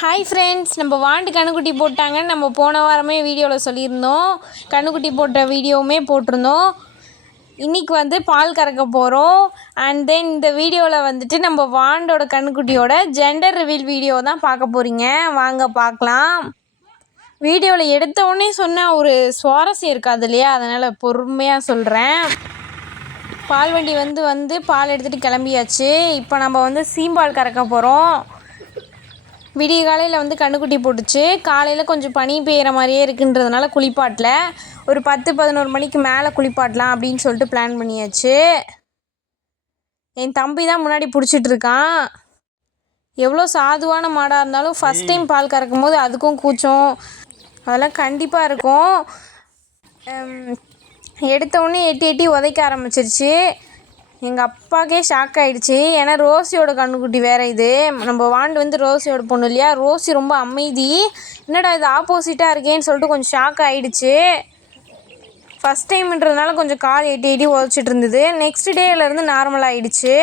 Hi friends நம்ம வாண்டு கண்ணுக்குட்டி போட்டாங்கன்னு நம்ம போன வாரமே வீடியோவில் சொல்லியிருந்தோம். கண்ணுக்குட்டி போட்ட வீடியோவுமே போட்டிருந்தோம். இன்றைக்கி வந்து பால் கறக்க போகிறோம் அண்ட் தென் இந்த வீடியோவில் வந்துட்டு நம்ம வாண்டோட கண்ணுக்குட்டியோட ஜெண்டர் ரிவீல் வீடியோ தான் பார்க்க போகிறீங்க வாங்க பார்க்கலாம். வீடியோவில் எடுத்த உடனே சொன்ன ஒரு சுவாரஸ்யம் இருக்காது இல்லையா? அதனால் பொறுமையாக சொல்கிறேன் பால் வண்டி வந்து வந்து பால் எடுத்துகிட்டு கிளம்பியாச்சு. இப்போ நம்ம வந்து சீம்பால் கறக்க போகிறோம் விடிய காலையில் வந்து கண்ணுக்குட்டி போட்டுச்சு. காலையில் கொஞ்சம் பனி பெய்கிற மாதிரியே இருக்குன்றதுனால குளிப்பாட்டல. ஒரு பத்து பதினோரு மணிக்கு மேலே குளிப்பாட்டலாம் அப்படின்னு சொல்லிட்டு பிளான் பண்ணியாச்சு. என் தம்பி தான் முன்னாடி பிடிச்சிட்டு இருக்கான். எவ்வளோ சாதுவான மாடாக இருந்தாலும் ஃபஸ்ட் டைம் பால் கறக்கும் போது அதுக்கும் கூச்சம். அதெல்லாம் கண்டிப்பாக இருக்கும். ஹம், எடுத்த உடனே எட்டி எட்டி உதைக்க ஆரம்பிச்சிருச்சு. எங்கள் அப்பாக்கே ஷாக் ஆகிடுச்சி ஏன்னா ரோசியோட கண்ணுக்குட்டி வேற இது. நம்ம வாண்டு வந்து ரோசியோட பொண்ணு இல்லையா? ரோசி ரொம்ப அமைதி. என்னடா இது ஆப்போசிட்டாக இருக்கேன்னு சொல்லிட்டு கொஞ்சம் ஷாக் ஆகிடுச்சி ஃபஸ்ட் டைம்ன்றதுனால கொஞ்சம் கால் எட்டி எட்டி உதச்சிட்டு இருந்தது. நெக்ஸ்ட் டேலேருந்து நார்மல் ஆகிடுச்சி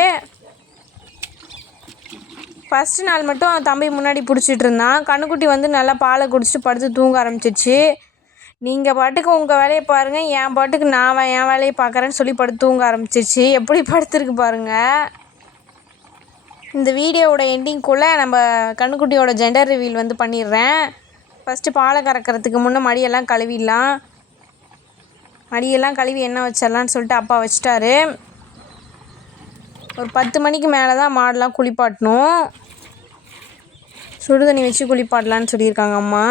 ஃபஸ்ட்டு நாள் மட்டும் தம்பி முன்னாடி பிடிச்சிட்டு இருந்தான். கண்ணுக்குட்டி வந்து நல்லா பாலை குடிச்சிட்டு படுத்து தூங்க ஆரம்பிச்சிச்சு நீங்கள் பாட்டுக்கு உங்கள் வேலையை பாருங்கள் என் பாட்டுக்கு நான் என் வேலையை பார்க்குறேன்னு சொல்லி படுத்து தூங்க ஆரம்பிச்சிச்சு எப்படி படுத்துருக்கு பாருங்கள் இந்த வீடியோவோட எண்டிங்குள்ளே நம்ம கண்ணுக்குட்டியோட ஜெண்டர் ரிவீல் வந்து பண்ணிடுறேன். ஃபஸ்ட்டு பாலை கறக்கிறதுக்கு முன்னே மடியெல்லாம் கழுவிடலாம். மடியெல்லாம் கழுவி எண்ணெய் வச்சிடலான்னு சொல்லிட்டு அப்பா வச்சிட்டாரு. ஒரு பத்து மணிக்கு மேலே தான் மாடெலாம் குளிப்பாட்டணும். சுடுதண்ணி வச்சு குளிப்பாட்டலான்னு சொல்லியிருக்காங்க அம்மா.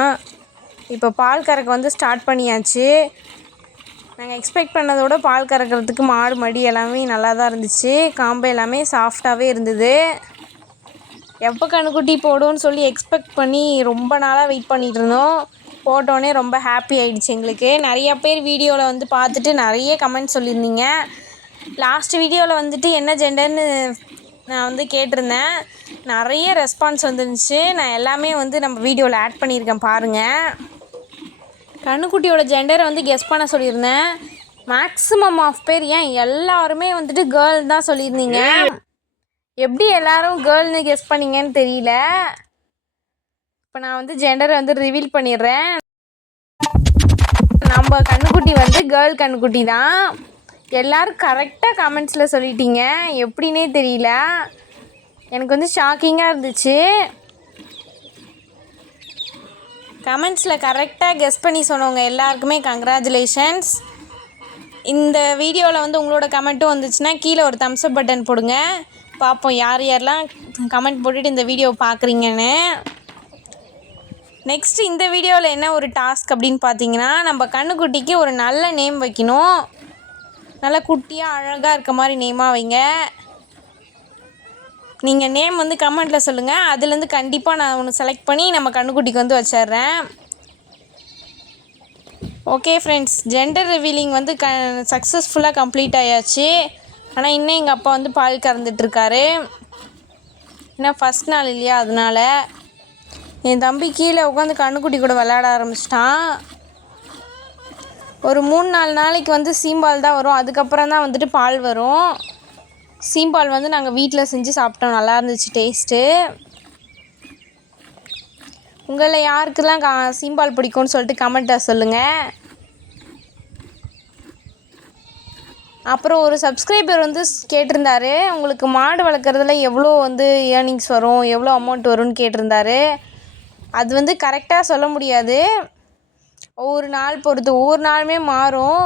இப்போ பால் கறக்க வந்து ஸ்டார்ட் பண்ணியாச்சு. நாங்கள் எக்ஸ்பெக்ட் பண்ணதோட பால் கறக்கிறதுக்கு மாடு மடி எல்லாமே நல்லா தான் இருந்துச்சு. காம்பு எல்லாமே சாஃப்டாகவே இருந்தது. எப்போ கண்ணுக்குட்டி போடும்னு சொல்லி எக்ஸ்பெக்ட் பண்ணி ரொம்ப நாளாக வெயிட் பண்ணிகிட்ருந்தோம் இருந்தோம். போட்டோன்னே ரொம்ப ஹாப்பி ஆயிடுச்சு எங்களுக்கு. நிறைய பேர் வீடியோவில் வந்து பார்த்துட்டு நிறைய கமெண்ட் சொல்லியிருந்தீங்க. லாஸ்ட் வீடியோவில் வந்துட்டு என்ன ஜெண்டர்னு நான் வந்து கேட்டிருந்தேன். நிறைய ரெஸ்பான்ஸ் வந்துருந்துச்சு. நான் எல்லாமே வந்து நம்ம வீடியோவில் ஆட் பண்ணியிருக்கேன் பாருங்கள் கண்ணுக்குட்டியோட ஜெண்டரை வந்து கெஸ் பண்ண சொல்லியிருந்தேன். மேக்ஸிமம் ஆஃப் பேர் ஏன் எல்லாருமே வந்துட்டு கேர்ள் தான் சொல்லியிருந்தீங்க? எப்படி எல்லாரும் கேர்ள்னு கெஸ் பண்ணீங்கன்னு தெரியல. இப்போ நான் வந்து ஜெண்டரை வந்து ரிவீல் பண்ணிடுறேன். நம்ம கண்ணுக்குட்டி வந்து கேர்ள் கண்ணுக்குட்டி தான். எல்லாரும் கரெக்டாக கமெண்ட்ஸில் சொல்லிட்டீங்க. எப்படின்னே தெரியல. எனக்கு வந்து ஷாக்கிங்காக இருந்துச்சு. கமெண்ட்ஸில் கரெக்டாக கெஸ் பண்ணி சொன்னவங்க எல்லாருக்குமே கங்க்ராச்சுலேஷன்ஸ். இந்த வீடியோவில் வந்து உங்களோட கமெண்ட்டும் வந்துச்சுன்னா கீழே ஒரு தம்ஸ்அப் பட்டன் போடுங்க. பார்ப்போம் யார் யாரெல்லாம் கமெண்ட் போட்டுட்டு இந்த வீடியோ பார்க்குறீங்கன்னு நெக்ஸ்ட் இந்த வீடியோவில் என்ன ஒரு டாஸ்க் அப்படின்னு பார்த்தீங்கன்னா நம்ம கண்ணுக்குட்டிக்கு ஒரு நல்ல நேம் வைக்கணும். நல்ல குட்டியாக அழகாக இருக்க மாதிரி நேமாக வைங்க. நீங்கள் நேம் வந்து கமெண்ட்டில் சொல்லுங்கள் அதுலேருந்து கண்டிப்பாக நான் ஒன்று செலக்ட் பண்ணி நம்ம கண்ணுக்குட்டிக்கு வந்து வச்சிடுறேன். ஓகே ஃப்ரெண்ட்ஸ் ஜெண்டர் ரிவீலிங் வந்து க சக்ஸஸ்ஃபுல்லாக கம்ப்ளீட் ஆயாச்சு. ஆனால் இன்னும் எங்கள் அப்பா வந்து பால் கறந்துட்டுருக்காரு ஏன்னா ஃபஸ்ட் நாள் இல்லையா? அதனால என் தம்பி கீழே உட்காந்து கண்ணுக்குட்டி கூட விளையாட ஆரம்பிச்சிட்டான். ஒரு மூணு நாலு நாளைக்கு வந்து சீம்பால் தான் வரும். அதுக்கப்புறம் தான் வந்துட்டு பால் வரும். சீம்பால் வந்து நாங்கள் வீட்டில் செஞ்சு சாப்பிட்டோம். நல்லா இருந்துச்சு டேஸ்ட்டு உங்களில் யாருக்கெல்லாம் கா சீம்பால் பிடிக்கும்னு சொல்லிட்டு கமெண்ட்டாக சொல்லுங்கள் அப்புறம் ஒரு சப்ஸ்கிரைபர் வந்து கேட்டிருந்தார். கேட்டிருந்தாரு உங்களுக்கு மாடு வளர்க்குறதுல எவ்வளோ வந்து ஏர்னிங்ஸ் வரும்? எவ்வளோ அமௌண்ட் வரும்னு கேட்டிருந்தாரு. அது வந்து கரெக்டாக சொல்ல முடியாது. ஒவ்வொரு நாள் பொறுத்து ஒவ்வொரு நாளுமே மாறும்.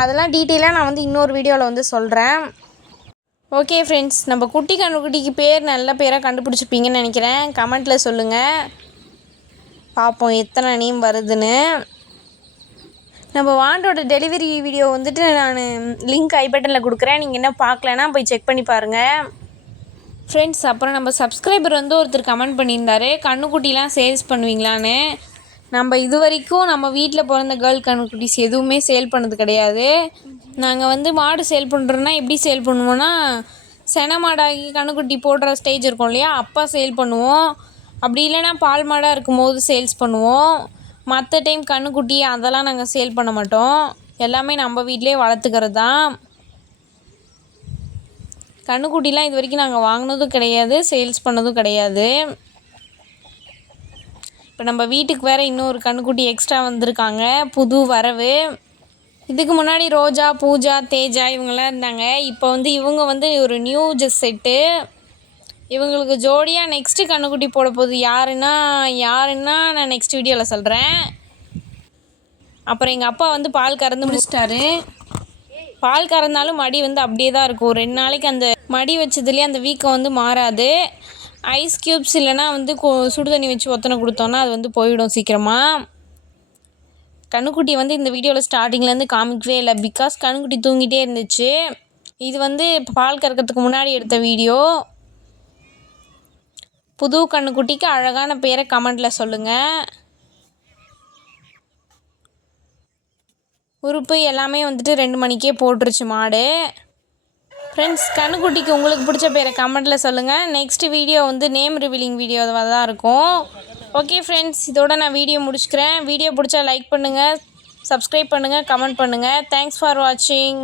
அதெல்லாம் டீட்டெயிலாக நான் வந்து இன்னொரு வீடியோவில் வந்து சொல்கிறேன் ஓகே ஃப்ரெண்ட்ஸ் நம்ம குட்டி கண்டுக்குட்டிக்கு பேர் நல்ல பேராக கண்டுபிடிச்சிப்பீங்கன்னு நினைக்கிறேன். கமெண்ட்டில் சொல்லுங்கள் பார்ப்போம் எத்தனை நேம் வருதுன்னு. நம்ம வாண்டோட டெலிவரி வீடியோ வந்துட்டு நான் லிங்க் ஐ பட்டனில் கொடுக்குறேன். நீங்கள் என்ன பார்க்கலன்னா போய் செக் பண்ணி பாருங்கள் ஃப்ரெண்ட்ஸ் அப்புறம் நம்ம சப்ஸ்கிரைபர் வந்து ஒருத்தர் கமெண்ட் பண்ணியிருந்தாரு. கண்ணுக்குட்டிலாம் சேல்ஸ் பண்ணுவீங்களான்னு. நம்ம இது வரைக்கும் நம்ம வீட்டில் பிறந்த கேர்ள் கண்ணுக்குட்டிஸ் எதுவுமே சேல் பண்ணது கிடையாது. நாங்கள் வந்து மாடு சேல் பண்ணுறோன்னா எப்படி சேல் பண்ணுவோன்னா சென மாடாகி கண்ணுக்குட்டி போடுற ஸ்டேஜ் இருக்கும் இல்லையா? அப்போ சேல் பண்ணுவோம். அப்படி இல்லைன்னா பால் மாடாக இருக்கும்போது சேல்ஸ் பண்ணுவோம். மற்ற டைம் கண்ணுக்குட்டி அதெல்லாம் நாங்கள் சேல் பண்ண மாட்டோம். எல்லாமே நம்ம வீட்டிலே வளர்த்துக்கிறது தான். கண்ணுக்குட்டிலாம் இது வரைக்கும் நாங்கள் வாங்கினதும் கிடையாது சேல்ஸ் பண்ணதும் கிடையாது. இப்போ நம்ம வீட்டுக்கு வேறு இன்னொரு கண்ணுக்குட்டி எக்ஸ்ட்ரா வந்திருக்காங்க. புது வரவு. இதுக்கு முன்னாடி ரோஜா பூஜா தேஜா இவங்கெல்லாம் இருந்தாங்க. இப்போ வந்து இவங்க வந்து ஒரு நியூ ஜெஸ் செட்டு. இவங்களுக்கு ஜோடியாக நெக்ஸ்ட்டு கண்ணுக்குட்டி போட போகுது. யாருன்னா யாருன்னா நான் நெக்ஸ்ட் வீடியோவில் சொல்கிறேன் அப்புறம் எங்கள் அப்பா வந்து பால் கறந்து முடிச்சிட்டாரு. பால் கறந்தாலும் மடி வந்து அப்படியே தான் இருக்கும். ரெண்டு நாளைக்கு அந்த மடி வச்சதுலேயே அந்த வீக்கம் வந்து மாறாது. ஐஸ் க்யூப்ஸ் இல்லைன்னா வந்து கொ- சுடு தண்ணி வச்சு ஒத்தனை கொடுத்தோன்னா அது வந்து போயிடும் சீக்கிரமாக கண்ணுக்குட்டி வந்து இந்த வீடியோவில் ஸ்டார்டிங்லேருந்து காமிக்கவே இல்லை. பிகாஸ் கண்ணுக்குட்டி தூங்கிட்டே இருந்துச்சு. இது வந்து பால் கறக்கிறதுக்கு முன்னாடி எடுத்த வீடியோ. புது கண்ணுக்குட்டிக்கு அழகான பேரை கமெண்டில் சொல்லுங்கள் உறுப்பு எல்லாமே வந்துட்டு ரெண்டு மணிக்கே போட்டுருச்சு மாடு. ஃப்ரெண்ட்ஸ் கண்ணுக்குட்டிக்கு உங்களுக்கு பிடிச்ச பேரை கமெண்ட்டில் சொல்லுங்கள் நெக்ஸ்ட் வீடியோ வந்து நேம் ரிவீலிங் வீடியோ தான் இருக்கும். ஓகே ஃப்ரெண்ட்ஸ் இதோட நான் வீடியோ முடிச்சுக்கிறேன். வீடியோ பிடிச்சா லைக் பண்ணுங்கள் சப்ஸ்கிரைப் பண்ணுங்கள் கமெண்ட் பண்ணுங்கள் தேங்க்ஸ் ஃபார் வாட்சிங்